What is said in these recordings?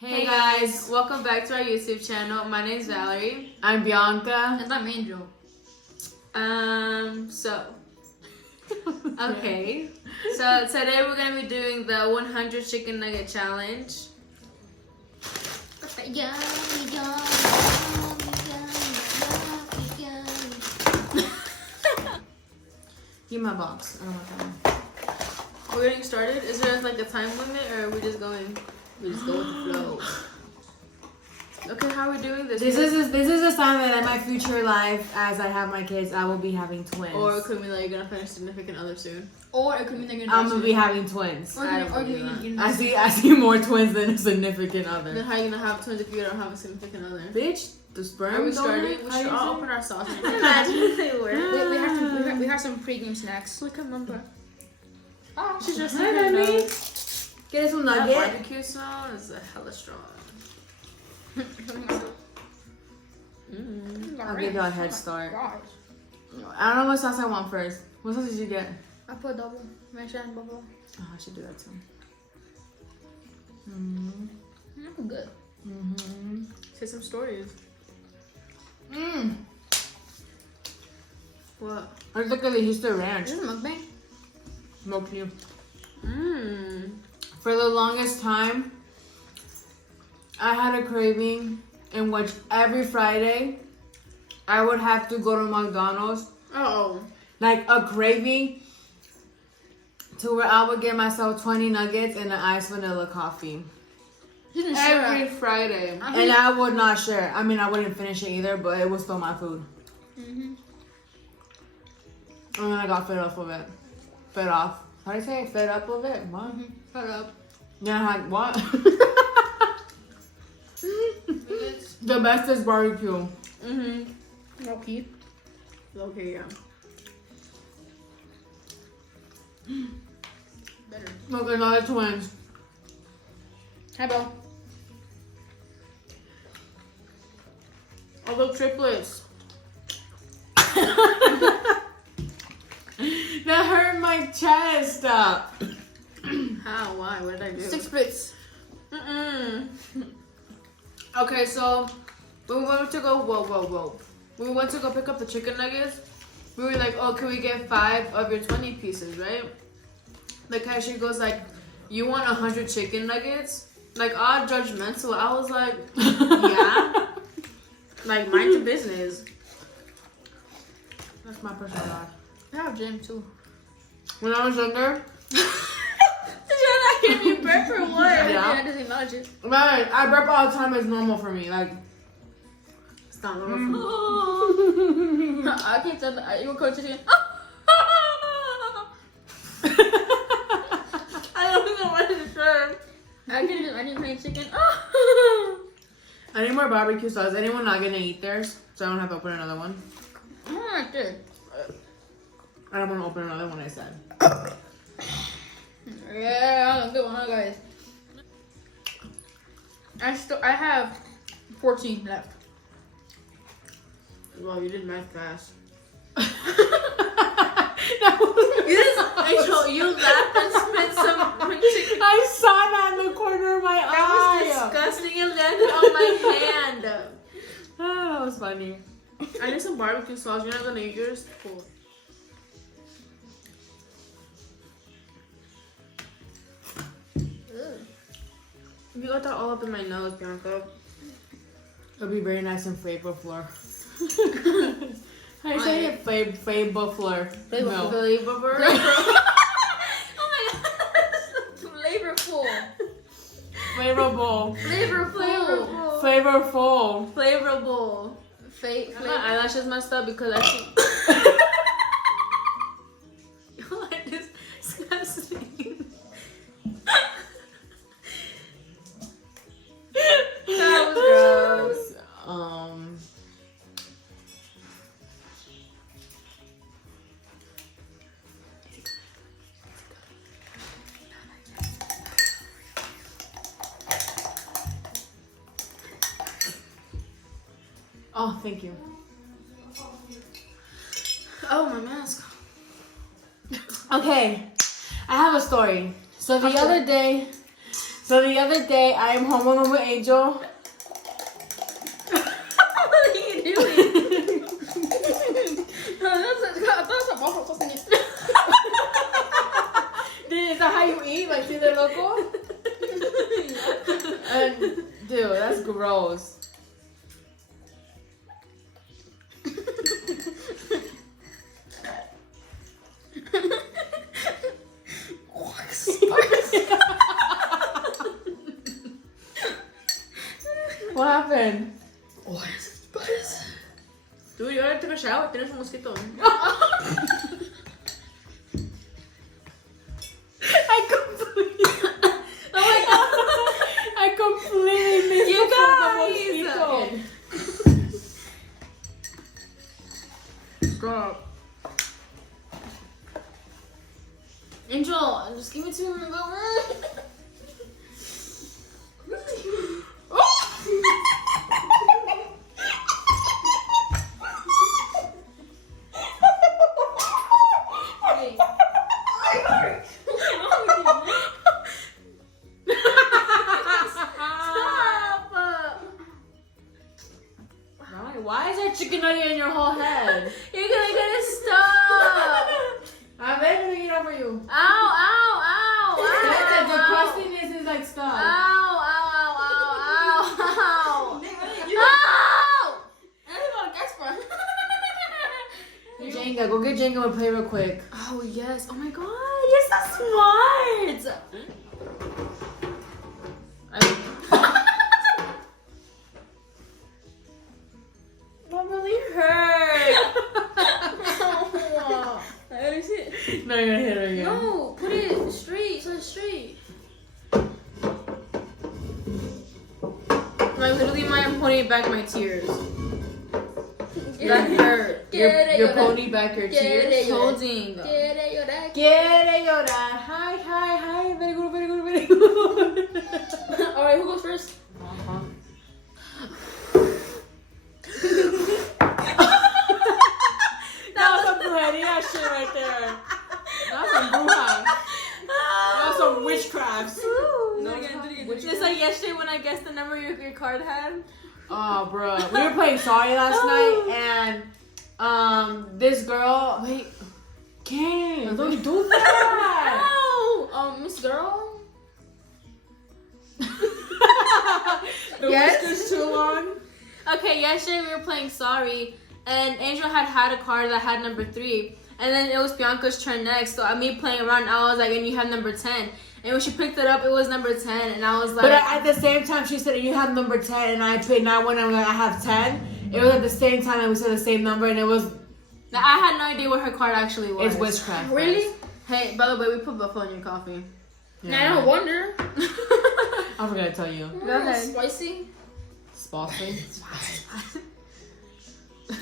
Hey guys, welcome back to our YouTube channel. My name's Valerie. I'm Bianca. And I'm Angel. Okay. So today we're gonna be doing the 100 chicken nugget challenge. Give my box. I don't want that one. We're getting started. Is there like a time limit, or are we just going? We just go with the flow. Okay, how are we doing this? This is a sign that in my future life, as I have my kids, I will be having twins. Or it could be like you're gonna find a significant other soon. Or it could mean they're I'm gonna be having twins. I see more twins than a significant Then other. how are you gonna have twins if you don't have a significant other? Bitch, the sperm. Are we donor? starting? We How should you all say? open our sauce. Imagine if they were. we have some pre-game snacks. Look at Mamba. Oh, She's just Hi, like her honey. nose. Get us some That nugget. barbecue smell is hella strong. I'll give y'all a head start. Gosh. I don't know what sauce I want first. What sauce did you get? I put double. Mashed and buffalo. Oh, I should do that too. Good. Say some stories. What? I look at the Houston Ranch. Is this a mukbang? Milk you. Mm. For the longest time, I had a craving in which every Friday I would have to go to McDonald's. Oh. Like a craving to where I would get myself 20 nuggets and an iced vanilla coffee. Every Friday. And I would not share. I mean, I wouldn't finish it either, but it was still my food. And then I got fed off of it. Fed off. How do you say it? Fed up of it? What? Shut up. Yeah, like what? The best is barbecue. Okay. Okay, yeah. Better. Look, another twins. Hi, Bo. Oh, look, triplets. That hurt my chest. How? Why? What did I do? 6 splits. Okay, so when we went to go, whoa. When we went to go pick up the chicken nuggets, we were like, oh, can we get 5 of your 20 pieces, right? The cashier goes like, you want 100 chicken nuggets? Like, all judgmental. I was like, yeah. Like, mind your business. That's my personal life. I have gym too. When I was younger, Did you not hear me burp or what? Yeah. I just acknowledge it. right, I burp all the time. It's normal for me. Like, It's not normal. I can't tell that. You were coaching. I don't know what to say. I didn't make chicken. I need more barbecue sauce. Anyone not gonna eat theirs? So I don't have to open another one. Right there. I don't want to open another one, I said. Yeah, I'm a good one, huh, guys? I have 14 left. Well, you did math fast. That was Angel, you laughed and spit some chicken. I saw that in the corner of my That eye. was disgusting. It landed on my hand. Ah, that was funny. I need some barbecue sauce. You're not gonna eat yours? Cool. You got that all up in my nose, Bianca. It'll be very nice and flavorful. How you say it? Flavorful. No. Flavor. Oh my god. Flavorful. Flavorful. Flavorful. Flavorful. Flavorable. My eyelashes messed up because I think. What is disgusting? That was gross. Oh, thank you. Oh, my mask. Okay, I have a story. So the other day, So the other day, I am home alone with Angel. What are you doing? No, that's a waffle sauce in it. Is that how you eat? Like, see the loco? And, dude, that's gross. What happened? What is this? Dude, you already took a shower. Tienes un mosquito. I completely missed You the guys! mosquito. Stop. Angel, just give me 2 minutes. Why is there chicken nugget in your whole head? You're gonna get it stuck. I'm ready to get it out for you. Ow, ow, ow, ow. The crustiness is like stuck. Ow, ow, ow, ow, ow, ow. Jenga, go get Jenga and play real quick. Oh, yes. Oh, my God. You're so smart. That really hurt. No, you're gonna hit her again. No, put it straight, so it's straight. Like, literally, I'm holding back my tears. That hurt. Your pony back your tears. Holding. Quiere llorar. Hi. Very good. Alright, who goes first? That was some brujeria shit right there. That was some bruja. That was some witchcrafts. Just like yesterday when I guessed the number your card had. Oh, bro. We were playing Sorry last night, and this girl. Wait. Kim, don't do that. No! Miss Girl? The Yes? whiskers too long. Okay, yesterday we were playing Sorry, and Angel had a card that had number 3, and then it was Bianca's turn next. So me playing around, I was like, and you have number 10. And when she picked it up, it was number 10, and I was like. But at the same time, she said you have number 10, and I picked. Now when I'm like, I have 10. It was at the same time, and we said the same number, and it was. Now, I had no idea what her card actually was. It's witchcraft. Really? Hey, by the way, we put buffalo in your coffee. Yeah. I don't wonder. I forgot to tell you. Go ahead. Spicy? Spicy.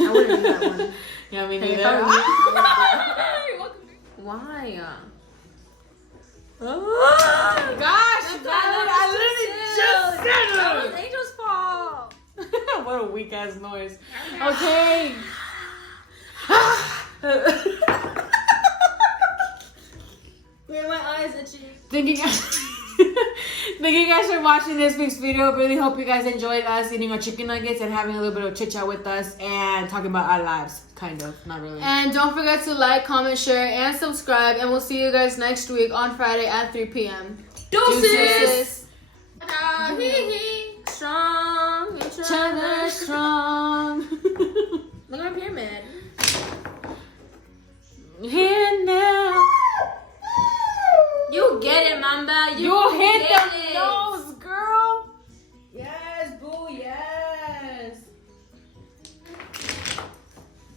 I wouldn't do that one. Yeah, me Hey, neither. if I were You're welcome. Why? Oh, gosh, I literally just said That it. was Angel's fault. What a weak ass noise. Okay. Where my eyes itchy. Thank you guys for watching this week's video. Really hope you guys enjoyed us eating our chicken nuggets and having a little bit of chit chat with us and talking about our lives. Kind of, not really. And don't forget to like, comment, share, and subscribe. And we'll see you guys next week on Friday at 3 p.m. Deuces. Strong. Each other strong. Look at my pyramid. Here now. You get it, Mamba. You hit get the it. nose, girl. Yes, boo, yes.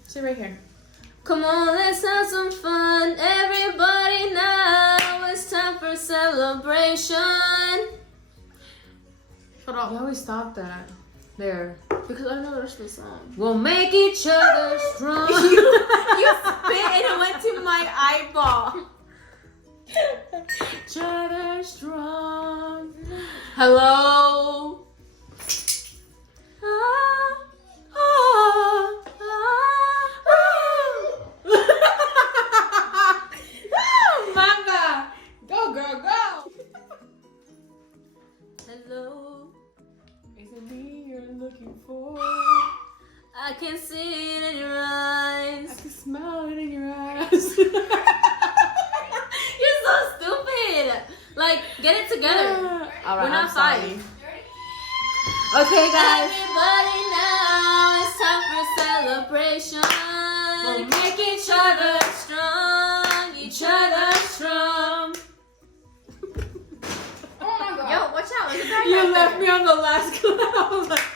Sit right here. Come on, let's have some fun. Everybody now. It's time for celebration. Shut up. We always stop that. There. Because I don't know the rest of the song. We'll make each other strong. You spit and it went to my eyeball. Each other strong. Hello. Manga. Go, girl, go. before. I can see it in your eyes. I can smell it in your eyes. You're so stupid. Like, get it together. All right, We're not I'm sorry. five. Okay, guys. Everybody now, it's time for celebration. We'll make each other strong, each other strong. Oh my god. Yo, watch out. Look at that You right left there. me on the last clip. I was like,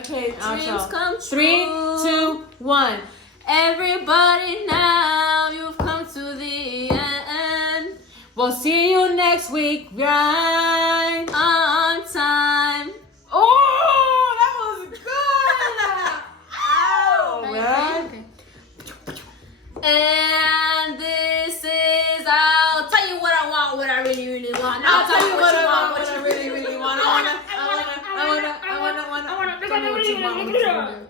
okay, Dreams outro. come true. 3, 2, 1. Everybody now, you've come to the end. We'll see you next week, right? On time. Oh, that was good. Ow, Okay, man. okay. And this is, I'll tell you what I want, what I really, really want. I'll tell you what I want, what what I you really, really want. I wanna. Tell me what you want, what you wanna do.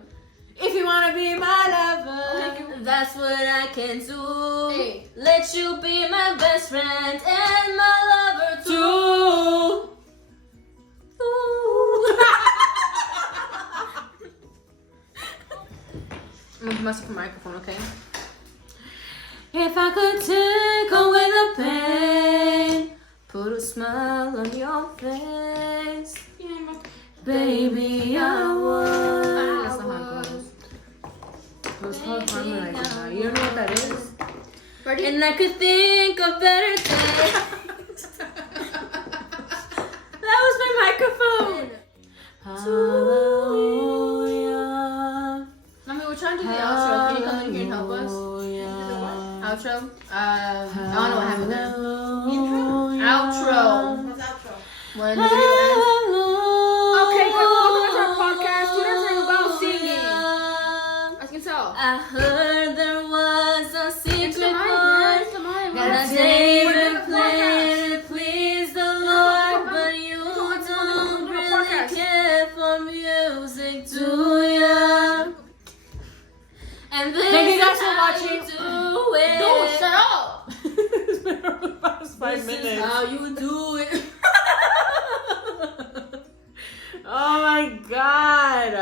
If you wanna be my lover, that's what I can do. Hey. Let you be my best friend and my lover too. I'm gonna mess up the microphone, okay? If I could take away the pain, put a smile on your face, baby, I would. That's not how it goes. it was called harmonizing. You don't know what that is? Ready? And I could think of better days. That was my microphone. Hallelujah. I mean, we're trying to do the outro. Can you come in here and help us? Outro? I don't know what happened then. Outro. What's outro? When the video ends. Okay, welcome to our podcast. Today's talking about singing. As you can tell. I heard there was a It's secret the mic, man. chord It's the mic. that David played to please the Lord, but you don't really care for music, do ya? And this Thank you guys is for how watching. you do it. Dude, shut up. It's been about 5 This minutes. is how you do it. Oh my god.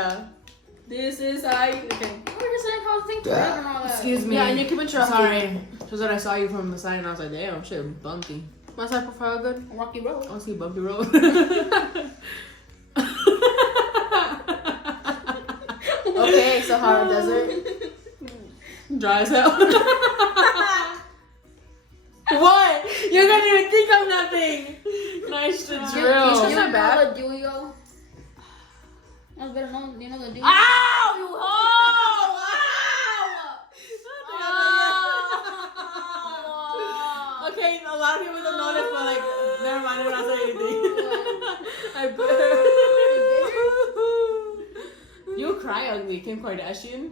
This is how you. Okay. We were just saying how to think to and all that. Excuse me. Yeah, and you keep interrupting. Sorry. Just that I saw you from the side and I was like, damn, shit, bumpy. My side profile good? Rocky Road. I see bumpy road. Okay, Sahara Desert. Dry as hell. What? You couldn't even think of nothing. Nice to You drill. know know bad? the Duo? I better know. You know the Duo? Ow! You hoe! Ow! Okay, a lot of people don't know this, but like, never mind, I'm not saying anything. I bet. You cry ugly, Kim Kardashian.